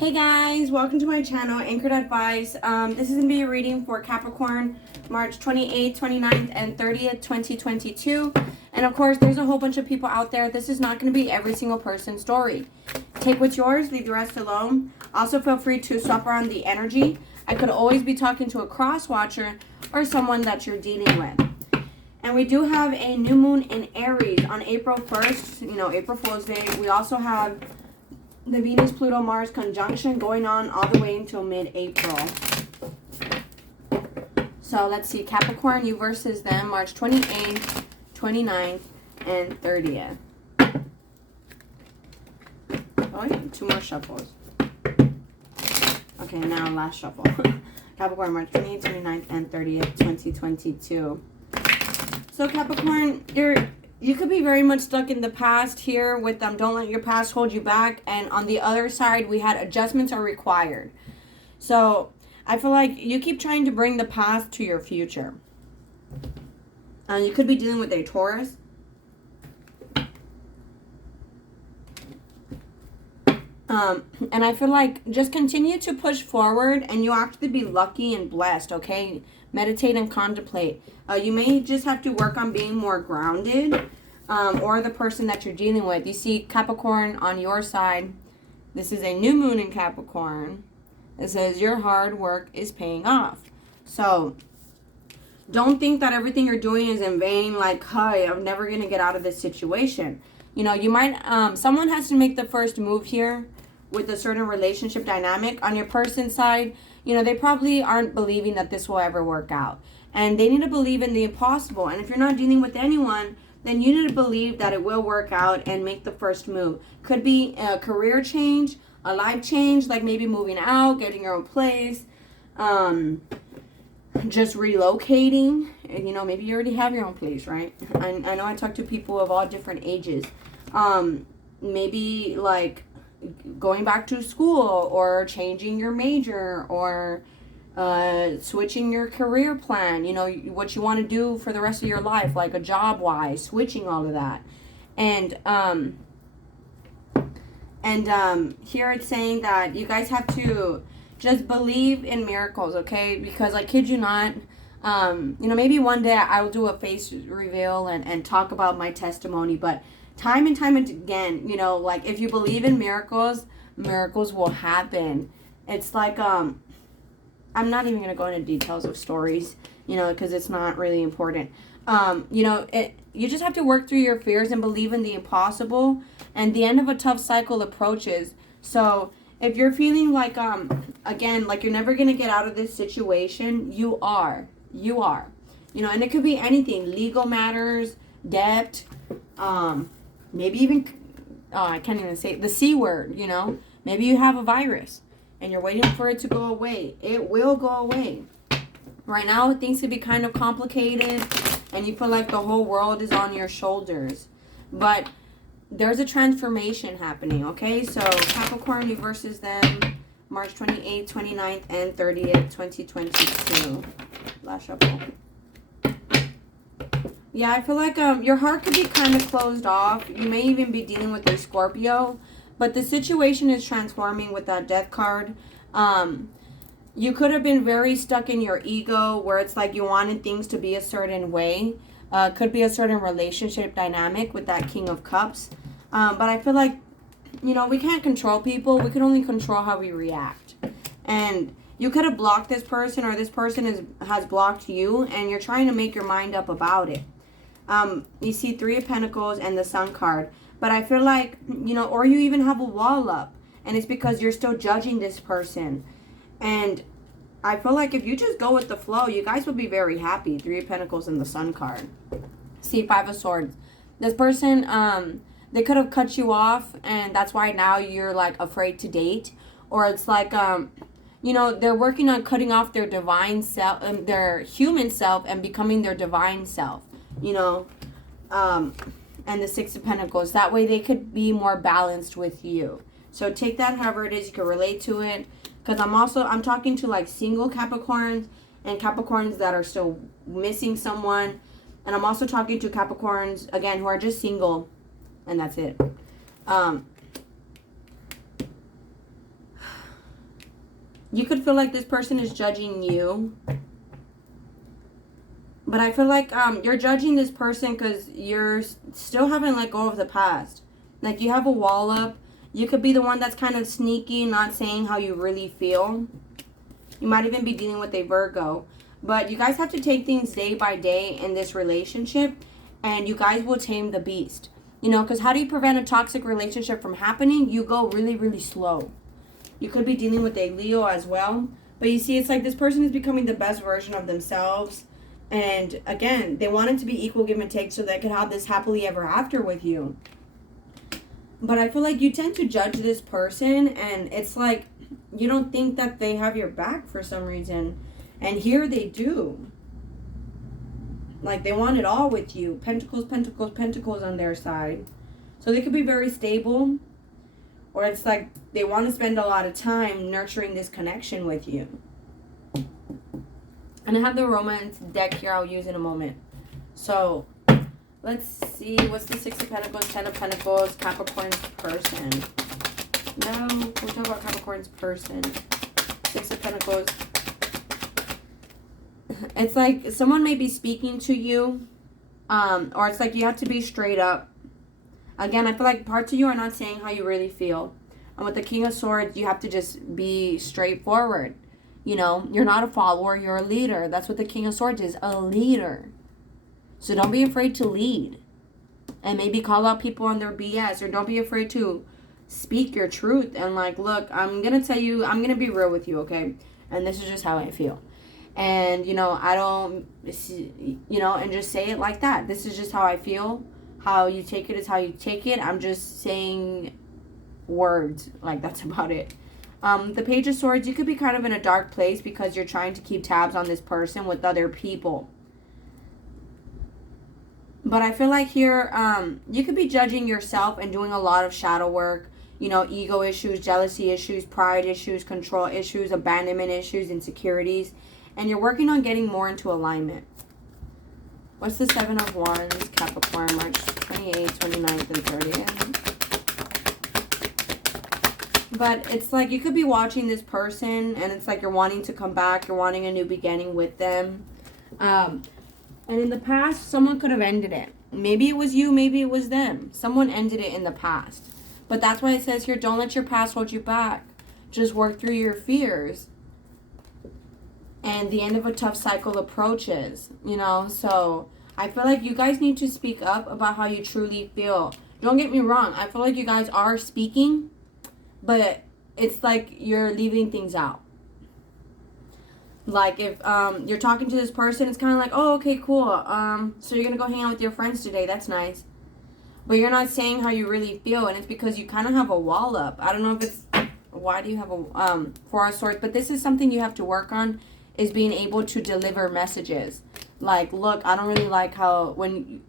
Hey guys, welcome to my channel, Anchored Advice. This is going to be a reading for Capricorn, March 28th, 29th, and 30th, 2022. And of course, there's a whole bunch of people out there. This is not going to be every single person's story. Take what's yours, leave the rest alone. Also, feel free to swap around the energy. I could always be talking to a cross-watcher or someone that you're dealing with. And we do have a new moon in Aries on April 1st, April Fool's Day. We also have the Venus-Pluto-Mars conjunction going on all the way until mid-April. So let's see, Capricorn, you versus them, March 28th, 29th, and 30th. Oh, yeah, 2 more shuffles. Okay, now last shuffle. Capricorn, March 28th, 29th, and 30th, 2022. So Capricorn, you could be very much stuck in the past here with them. Don't let your past hold you back. And on the other side, we had adjustments are required. So I feel like you keep trying to bring the past to your future. You could be dealing with a Taurus. And I feel like just continue to push forward and you'll actually be lucky and blessed, okay? Meditate and contemplate. You may just have to work on being more grounded, or the person that you're dealing with. You see Capricorn on your side. This is a new moon in Capricorn. It says your hard work is paying off. So don't think that everything you're doing is in vain. Like, hi, I'm never going to get out of this situation. You know, you might, someone has to make the first move here with a certain relationship dynamic. On your person's side, you know, they probably aren't believing that this will ever work out. And they need to believe in the impossible. And if you're not dealing with anyone, then you need to believe that it will work out and make the first move. Could be a career change, a life change, like maybe moving out, getting your own place, just relocating. You know, maybe you already have your own place, right? I know I talk to people of all different ages. Maybe like going back to school or changing your major or switching your career plan, you know, what you want to do for the rest of your life, like a job wise, switching all of that. And here it's saying that you guys have to just believe in miracles, okay? Because I kid you not, you know, maybe one day I will do a face reveal and talk about my testimony, but time and time again, you know, like if you believe in miracles, miracles will happen. It's like, I'm not even going to go into details of stories, you know, because it's not really important. You know, you just have to work through your fears and believe in the impossible, and the end of a tough cycle approaches. So if you're feeling like, again, like you're never going to get out of this situation, you are, you know, and it could be anything, legal matters, debt, maybe even, I can't even say it, the C word, you know, maybe you have a virus and you're waiting for it to go away. It will go away. Right now, things can be kind of complicated and you feel like the whole world is on your shoulders. But there's a transformation happening, okay? So Capricorn, you versus them, March 28th, 29th, and 30th, 2022. Last shuffle. Yeah, I feel like your heart could be kind of closed off. You may even be dealing with a Scorpio. But the situation is transforming with that death card. You could have been very stuck in your ego where it's like you wanted things to be a certain way. Could be a certain relationship dynamic with that King of Cups. But I feel like, you know, we can't control people. We can only control how we react. And you could have blocked this person, or this person has blocked you, and you're trying to make your mind up about it. You see 3 of Pentacles and the Sun card. But I feel like, you know, or you even have a wall up. And it's because you're still judging this person. And I feel like if you just go with the flow, you guys will be very happy. 3 of Pentacles and the Sun card. See 5 of Swords. This person, they could have cut you off. And that's why now you're like afraid to date. Or it's like, you know, they're working on cutting off their divine self, their human self, and becoming their divine self. You know, and the 6 of Pentacles. That way they could be more balanced with you. So take that however it is. You can relate to it. Because I'm talking to like single Capricorns and Capricorns that are still missing someone. And I'm also talking to Capricorns, again, who are just single. And that's it. You could feel like this person is judging you. But I feel like you're judging this person because you're still haven't let go of the past. Like, you have a wall up. You could be the one that's kind of sneaky, not saying how you really feel. You might even be dealing with a Virgo. But you guys have to take things day by day in this relationship. And you guys will tame the beast. You know, because how do you prevent a toxic relationship from happening? You go really, really slow. You could be dealing with a Leo as well. But you see, it's like this person is becoming the best version of themselves. And again, they want it to be equal give and take so they could have this happily ever after with you. But I feel like you tend to judge this person, and it's like you don't think that they have your back for some reason. And here they do. Like, they want it all with you. Pentacles, pentacles, pentacles on their side. So they could be very stable. Or it's like they want to spend a lot of time nurturing this connection with you. And I have the romance deck here I'll use in a moment. So, let's see. What's the Six of Pentacles, Ten of Pentacles, Capricorn's person? No, we're talking about Capricorn's person. Six of Pentacles. It's like someone may be speaking to you. Or it's like you have to be straight up. Again, I feel like parts of you are not saying how you really feel. And with the King of Swords, you have to just be straightforward. You know, you're not a follower, you're a leader. That's what the King of Swords is, a leader. So don't be afraid to lead. And maybe call out people on their BS. Or don't be afraid to speak your truth. And like, look, I'm going to tell you, I'm going to be real with you, okay? And this is just how I feel. And, you know, I don't, you know, and just say it like that. This is just how I feel. How you take it is how you take it. I'm just saying words. Like, that's about it. The Page of Swords, you could be kind of in a dark place because you're trying to keep tabs on this person with other people. But I feel like here, you could be judging yourself and doing a lot of shadow work. You know, ego issues, jealousy issues, pride issues, control issues, abandonment issues, insecurities. And you're working on getting more into alignment. What's the Seven of Wands, Capricorn, March 28th, 29th, and 30th? But it's like you could be watching this person and it's like you're wanting to come back. You're wanting a new beginning with them. And in the past, someone could have ended it. Maybe it was you. Maybe it was them. Someone ended it in the past. But that's why it says here, don't let your past hold you back. Just work through your fears. And the end of a tough cycle approaches. You know, so I feel like you guys need to speak up about how you truly feel. Don't get me wrong. I feel like you guys are speaking. But it's like you're leaving things out. Like if you're talking to this person, it's kind of like, oh, okay, cool. So you're going to go hang out with your friends today. That's nice. But you're not saying how you really feel. And it's because you kind of have a wall up. I don't know if it's, why do you have a Four of Swords? But this is something you have to work on, is being able to deliver messages. Like, look, I don't really like how when,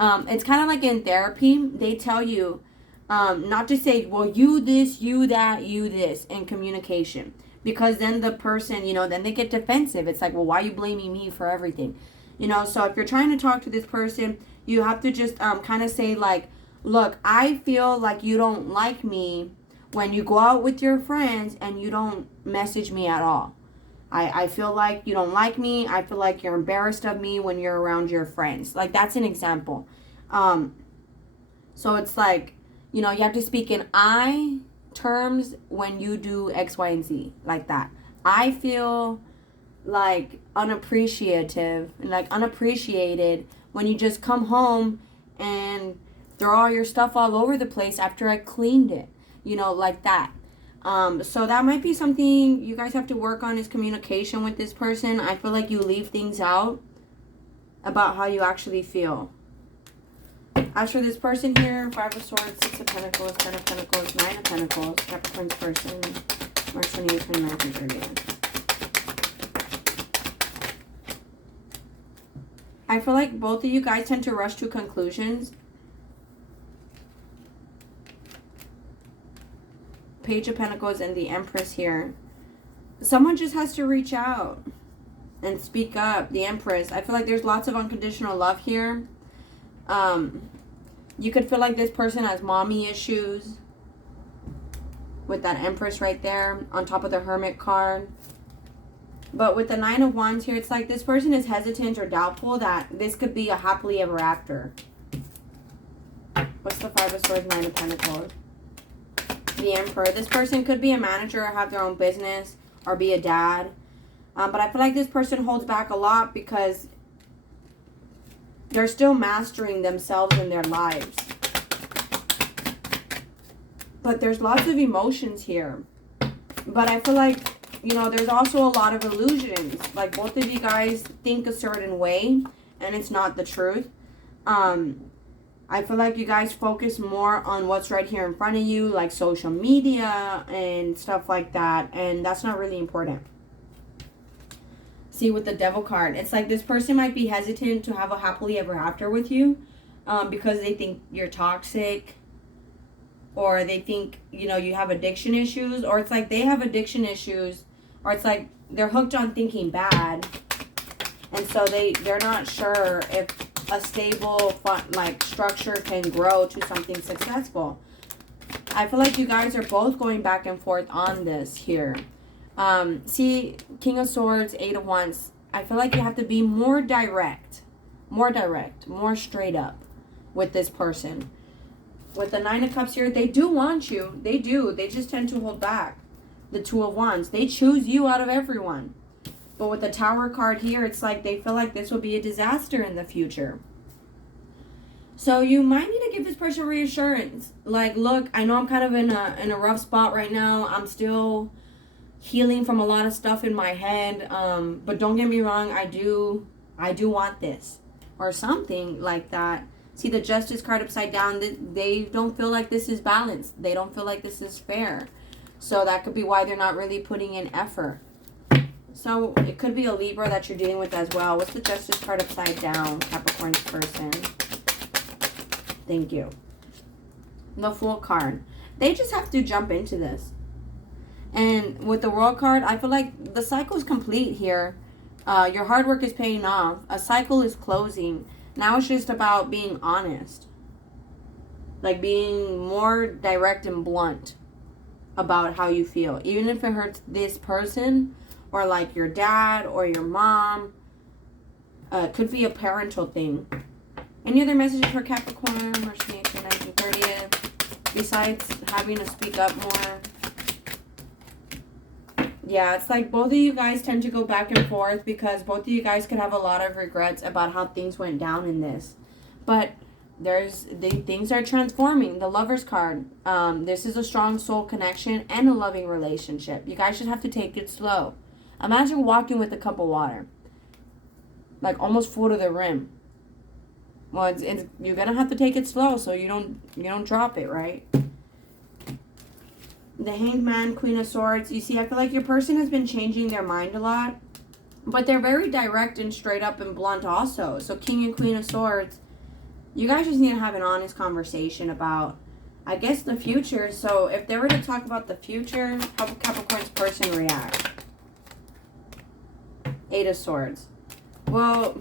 it's kind of like in therapy, they tell you, not to say, well, you this, you that, you this, in communication. Because then the person, you know, then they get defensive. It's like, well, why are you blaming me for everything? You know, so if you're trying to talk to this person, you have to just kind of say, like, look, I feel like you don't like me when you go out with your friends and you don't message me at all. I feel like you don't like me. I feel like you're embarrassed of me when you're around your friends. Like, that's an example. So it's like, you know, you have to speak in I terms when you do X, Y, and Z. Like that. I feel like unappreciative and like unappreciated when you just come home and throw all your stuff all over the place after I cleaned it. You know, like that. So that might be something you guys have to work on, is communication with this person. I feel like you leave things out about how you actually feel. As for this person here, Five of Swords, Six of Pentacles, Ten of Pentacles, Nine of Pentacles, Capricorn's person, March 28th, 29th, and 30th. I feel like both of you guys tend to rush to conclusions. Page of Pentacles and the Empress here. Someone just has to reach out and speak up. The Empress. I feel like there's lots of unconditional love here. You could feel like this person has mommy issues with that Empress right there on top of the Hermit card. But with the Nine of Wands here, it's like this person is hesitant or doubtful that this could be a happily ever after. What's the Five of Swords, Nine of Pentacles? The Emperor. This person could be a manager or have their own business or be a dad. But I feel like this person holds back a lot because they're still mastering themselves in their lives. But there's lots of emotions here. But I feel like, you know, there's also a lot of illusions. Like both of you guys think a certain way and it's not the truth. I feel like you guys focus more on what's right here in front of you, like social media and stuff like that. And that's not really important. See, with the Devil card, it's like this person might be hesitant to have a happily ever after with you because they think you're toxic, or they think, you know, you have addiction issues, or it's like they have addiction issues, or it's like they're hooked on thinking bad. And so they're not sure if a stable, fun, like, structure can grow to something successful. I feel like you guys are both going back and forth on this here. See, King of Swords, Eight of Wands. I feel like you have to be more direct, more straight up with this person. With the Nine of Cups here, they do want you. They do. They just tend to hold back. The Two of Wands. They choose you out of everyone. But with the Tower card here, it's like they feel like this will be a disaster in the future. So you might need to give this person reassurance. Like, look, I know I'm kind of in a rough spot right now. I'm still healing from a lot of stuff in my head. But don't get me wrong, I do want this. Or something like that. See the Justice card upside down. They don't feel like this is balanced. They don't feel like this is fair. So that could be why they're not really putting in effort. So it could be a Libra that you're dealing with as well. What's the Justice card upside down, Capricorn's person? Thank you. The Fool card. They just have to jump into this. And with the World card, I feel like the cycle is complete here. Your hard work is paying off. A cycle is closing. Now it's just about being honest. Like being more direct and blunt about how you feel. Even if it hurts this person, or like your dad or your mom. It could be a parental thing. Any other messages for Capricorn, March 18th, 1930th, besides having to speak up more? Yeah, it's like both of you guys tend to go back and forth because both of you guys could have a lot of regrets about how things went down in this. But things are transforming. The Lover's card. This is a strong soul connection and a loving relationship. You guys should have to take it slow. Imagine walking with a cup of water. Like almost full to the rim. Well, you're going to have to take it slow so you don't drop it, right? The Hanged Man, Queen of Swords. You see, I feel like your person has been changing their mind a lot. But they're very direct and straight up and blunt also. So King and Queen of Swords. You guys just need to have an honest conversation about, I guess, the future. So if they were to talk about the future, how would Capricorn's person react? Eight of Swords. Well,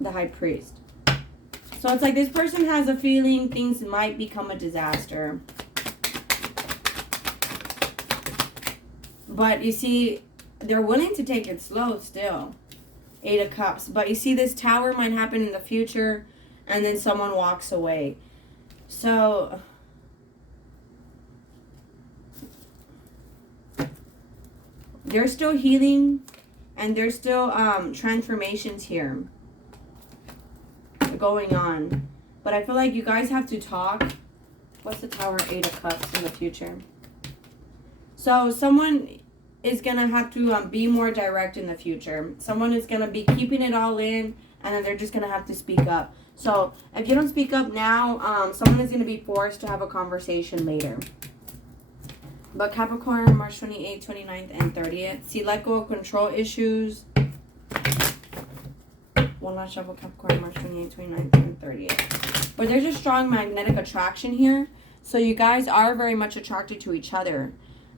the High Priest. So it's like this person has a feeling things might become a disaster. But you see, they're willing to take it slow still. Eight of Cups. But you see, this Tower might happen in the future and then someone walks away. So they're still healing and there's still transformations here going on. But I feel like you guys have to talk. What's the Tower? Eight of Cups in the future. So someone is going to have to be more direct in the future. Someone is going to be keeping it all in and then they're just going to have to speak up. So if you don't speak up now, someone is going to be forced to have a conversation later. But Capricorn, March 28th, 29th, and 30th. See, let go of control issues. One last shuffle, Capricorn, March 28th, 29th, and 30th. But there's a strong magnetic attraction here. So you guys are very much attracted to each other.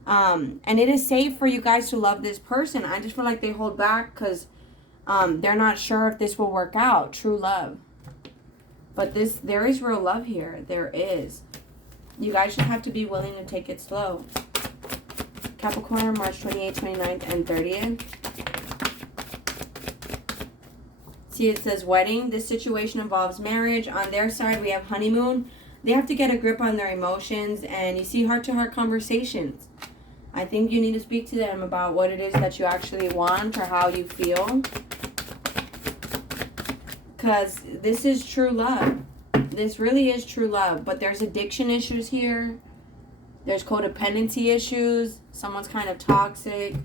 And it is safe for you guys to love this person. I just feel like they hold back because they're not sure if this will work out. True love. But there is real love here. There is. You guys just have to be willing to take it slow. Capricorn, March 28th, 29th, and 30th. See, it says wedding. This situation involves marriage. On their side, we have honeymoon. They have to get a grip on their emotions. And you see heart-to-heart conversations. I think you need to speak to them about what it is that you actually want or how you feel. Because this is true love. This really is true love. But there's addiction issues here. There's codependency issues. Someone's kind of toxic.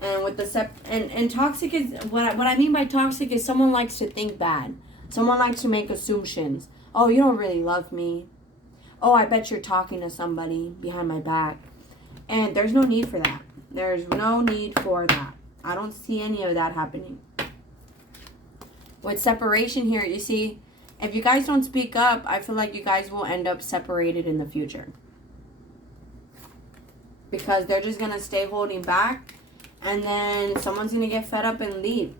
And with the and toxic is what I mean by toxic is someone likes to think bad. Someone likes to make assumptions. Oh, you don't really love me. Oh, I bet you're talking to somebody behind my back. And there's no need for that. There's no need for that. I don't see any of that happening. With separation here, you see, if you guys don't speak up, I feel like you guys will end up separated in the future. Because they're just going to stay holding back. And then someone's going to get fed up and leave.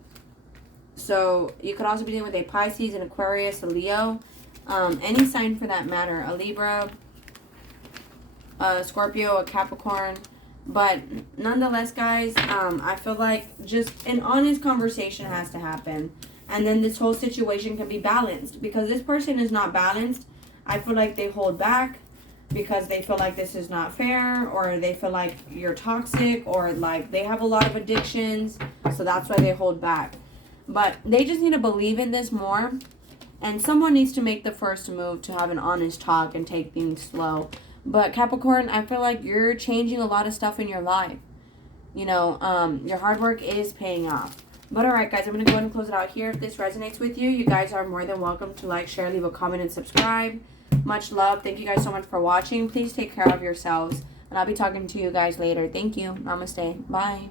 So you could also be dealing with a Pisces, an Aquarius, a Leo. Any sign for that matter. A Libra, a Scorpio, a Capricorn. But nonetheless, guys, I feel like just an honest conversation has to happen. And then this whole situation can be balanced. Because this person is not balanced. I feel like they hold back. Because they feel like this is not fair, or they feel like you're toxic, or like they have a lot of addictions, so that's why they hold back. But they just need to believe in this more, and someone needs to make the first move to have an honest talk and take things slow. But Capricorn, I feel like you're changing a lot of stuff in your life. You know, your hard work is paying off. But alright guys, I'm going to go ahead and close it out here. If this resonates with you, you guys are more than welcome to like, share, leave a comment, and subscribe. Much love. Thank you guys so much for watching. Please take care of yourselves. And I'll be talking to you guys later. Thank you. Namaste. Bye.